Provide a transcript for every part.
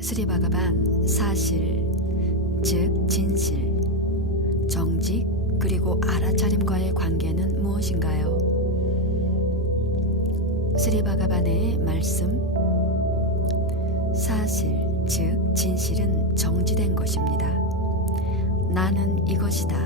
스리바가반 사실, 즉 진실, 정직 그리고 알아차림과의 관계는 무엇인가요? 스리바가반의 말씀, 사실, 즉 진실은 정지된 것입니다. 나는 이것이다,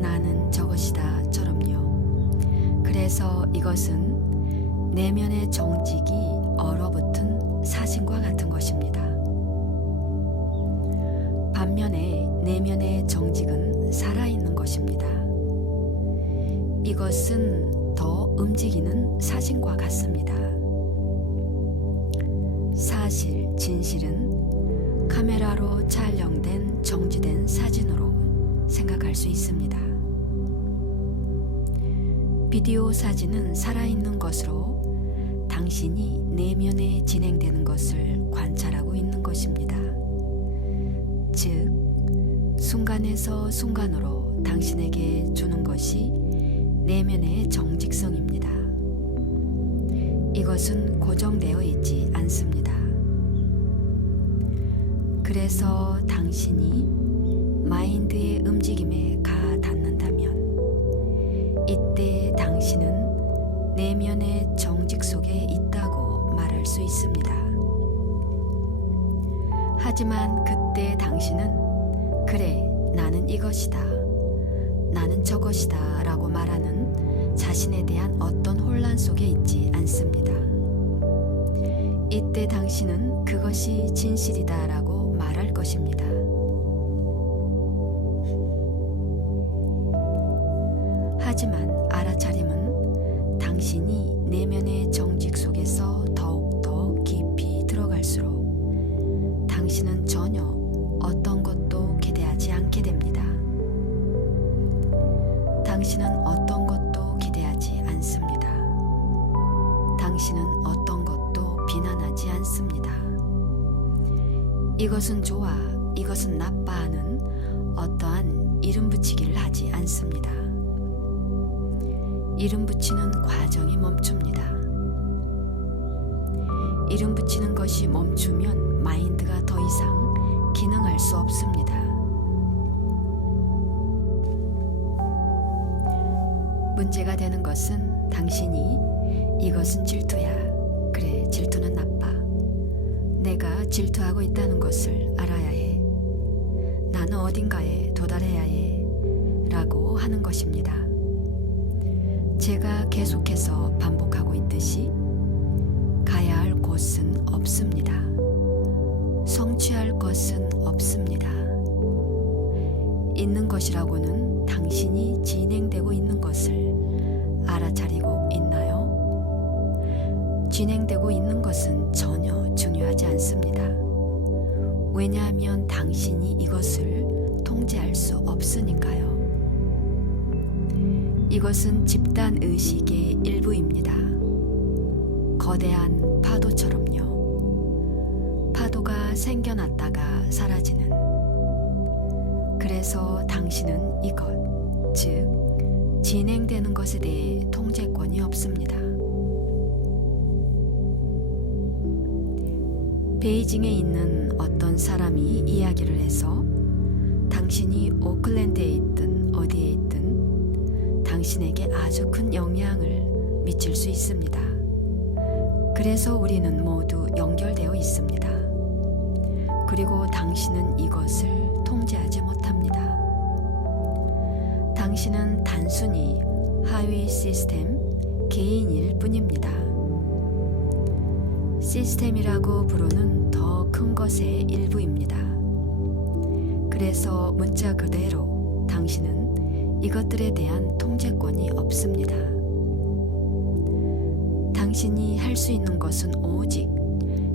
나는 저것이다 처럼요. 그래서 이것은 내면의 정직이 얼어붙은 사진과 같은 것입니다. 반면에 내면의 정직은 살아있는 것입니다. 이것은 더 움직이는 사진과 같습니다. 사실, 진실은 카메라로 촬영된 정지된 사진으로 생각할 수 있습니다. 비디오 사진은 살아있는 것으로 당신이 내면에 진행되는 것을 관찰하고 있는 것입니다. 즉, 순간에서 순간으로 당신에게 주는 것이 내면의 정직성입니다. 이것은 고정되어 있지 않습니다. 그래서 당신이 마인드의 움직임에 닿는다면 이때 당신은 내면의 정직 속에 있다고 말할 수 있습니다. 하지만 그때 당신은 그래, 나는 이것이다, 나는 저것이다 라고 말하는 자신에 대한 어떤 혼란 속에 있지 않습니다. 이때 당신은 그것이 진실이다 라고 말할 것입니다. 하지만 알아차림은 당신이 내면의 정직 속에서 더욱더 깊이 들어갈수록 당신은 전혀 어떤 것도 기대하지 않게 됩니다. 당신은 어떤 것도 기대하지 않습니다. 당신은 어떤 것도 비난하지 않습니다. 이것은 좋아, 이것은 나빠 하는 어떠한 이름 붙이기를 하지 않습니다. 이름 붙이는 과정이 멈춥니다. 이름 붙이는 것이 멈추면 마인드가 더 이상 기능할 수 없습니다. 문제가 되는 것은 당신이 이것은 질투야, 그래 질투는 나빠, 내가 질투하고 있다는 것을 알아야 해, 나는 어딘가에 도달해야 해 라고 하는 것입니다. 제가 계속해서 반복하고 있듯이 가야 할 곳은 없습니다. 성취할 것은 없습니다. 있는 것이라고는 당신이 진행되고 있는 것을 알아차리고 있나요? 진행되고 있는 것은 전혀 중요하지 않습니다. 왜냐하면 당신이 이것을 통제할 수 없으니까요. 이것은 집단 의식의 일부입니다. 거대한 파도처럼요. 파도가 생겨났다가 사라지는. 그래서 당신은 이것, 즉 진행되는 것에 대해 통제권이 없습니다. 베이징에 있는 어떤 사람이 이야기를 해서 당신이 오클랜드에 있든 어디에 있든 당신에게 아주 큰 영향을 미칠 수 있습니다. 그래서 우리는 모두 연결되어 있습니다. 그리고 당신은 이것을 통제하지 못합니다. 당신은 단순히 하위 시스템 개인일 뿐입니다. 시스템이라고 부르는 더 큰 것의 일부입니다. 그래서 문자 그대로 당신은 이것들에 대한 통제권이 없습니다. 당신이 할 수 있는 것은 오직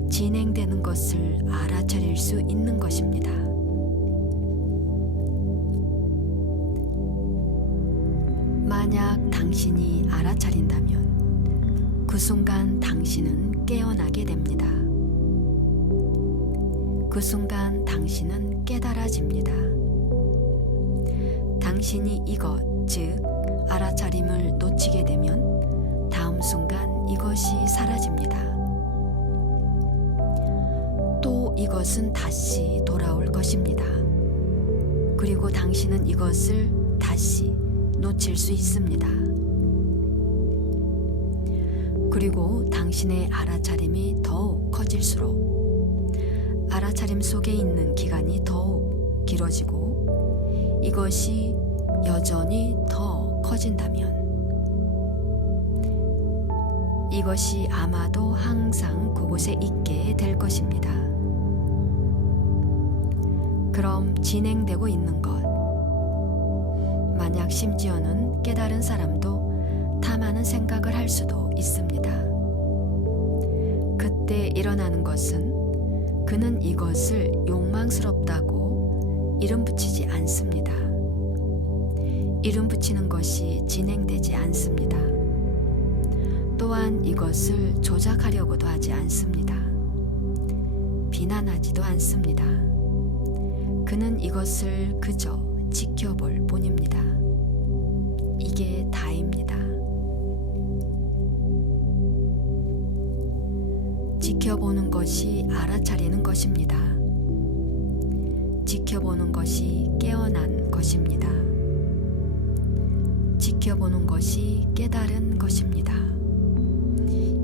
진행되는 것을 알아차릴 수 있는 것입니다. 만약 당신이 알아차린다면 그 순간 당신은 깨어나게 됩니다. 그 순간 당신은 깨달아집니다. 당신이 이것, 즉 알아차림을 놓치게 되면 다음 순간 이것이 사라집니다. 또 그리고 이것은 다시 돌아올 것입니다. 그리고 당신은 이것을 다시 놓칠 수 있습니다. 그리고 당신의 알아차림이 더욱 커질수록 알아차림 속에 있는 기간이 더욱 길어지고 이것이 여전히 더 커진다면 이것이 아마도 항상 그곳에 있게 될 것입니다. 그럼 진행되고 있는 것, 만약 심지어는 깨달은 사람도 탐하는 생각을 할 수도 있습니다. 그때 일어나는 것은 그는 이것을 욕망스럽다고 이름 붙이지 않습니다. 이름 붙이는 것이 진행되지 않습니다. 또한 이것을 조작하려고도 하지 않습니다. 비난하지도 않습니다. 그는 이것을 그저 지켜볼 뿐입니다. 이게 다입니다. 지켜보는 것이 알아차리는 것입니다. 지켜보는 것이 깨어난 것입니다. 지켜보는 것이 깨달은 것입니다.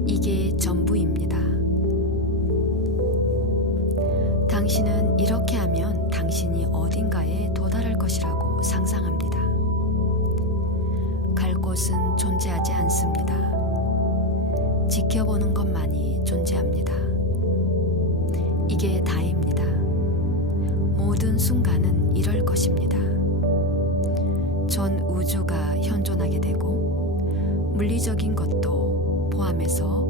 이게 전부입니다. 당신은 이렇게 하면 당신이 어딘가에 도달할 것이라고 상상합니다. 갈 곳은 존재하지 않습니다. 지켜보는 것만이 존재합니다. 이게 다입니다. 모든 순간은 이럴 것입니다. 전 우주가 현존하게 되고 물리적인 것도 포함해서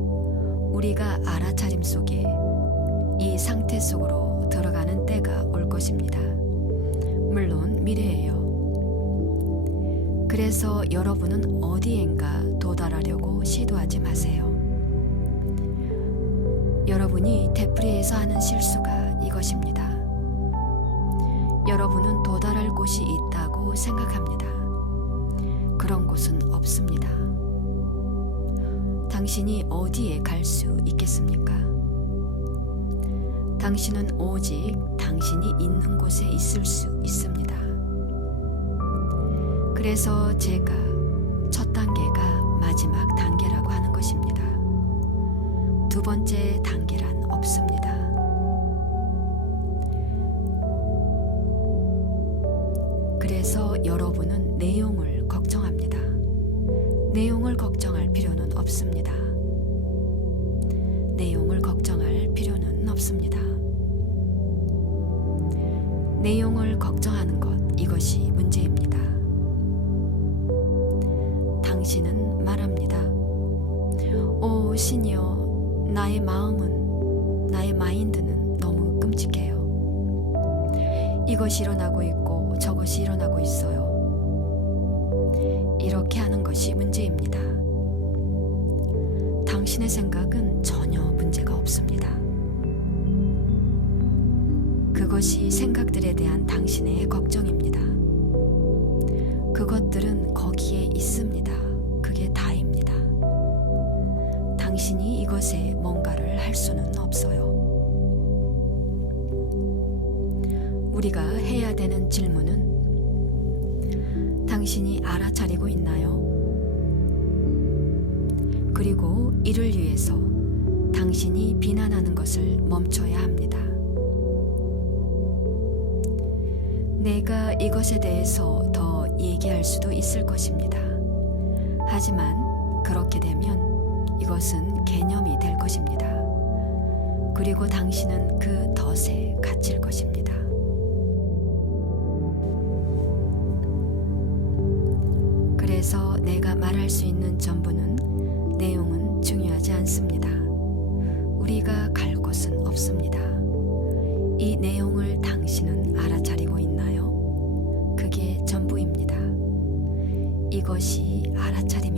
우리가 알아차림 속에 이 상태 속으로 들어가는 때가 올 것입니다. 물론 미래예요. 그래서 여러분은 어디엔가 도달하려고 시도하지 마세요. 여러분이 되풀이해서 하는 실수가 이것입니다. 여러분은 도달할 곳이 있다고 생각합니다. 그런 곳은 없습니다. 당신이 어디에 갈 수 있겠습니까? 당신은 오직 당신이 있는 곳에 있을 수 있습니다. 그래서 제가 첫 단계가 마지막 단계라고 하는 것입니다. 두 번째 단계란 없습니다. 그래서 여러분은 내용을 걱정합니다. 내용을 걱정할 필요는 없습니다. 내용을 걱정할 필요는 없습니다. 내용을 걱정하는 것, 이것이 문제입니다. 당신은 말합니다. 오 신이여, 나의 마음은, 나의 마인드는 너무 끔찍해요. 이것이 일어나고 있고 저것이 일어나고 있어요. 이렇게 하는 것이 문제입니다. 당신의 생각은 전혀 문제가 없습니다. 그것이 생각들에 대한 당신의 걱정입니다. 그것들은 거기에 있습니다. 그게 다입니다. 당신이 이것에 뭔가를 할 수는 없어요. 우리가 해야 되는 질문은 당신이 알아차리고 있나요? 그리고 이를 위해서 당신이 비난하는 것을 멈춰야 합니다. 내가 이것에 대해서 더 얘기할 수도 있을 것입니다. 하지만 그렇게 되면 이것은 개념이 될 것입니다. 그리고 당신은 그 덫에 갇힐 것입니다. 그래서 내가 말할 수 있는 전부는 내용은 중요하지 않습니다. 우리가 갈 곳은 없습니다. 이 내용을 당신은 알아차리고 있나요? 그게 전부입니다. 이것이 알아차림입니다.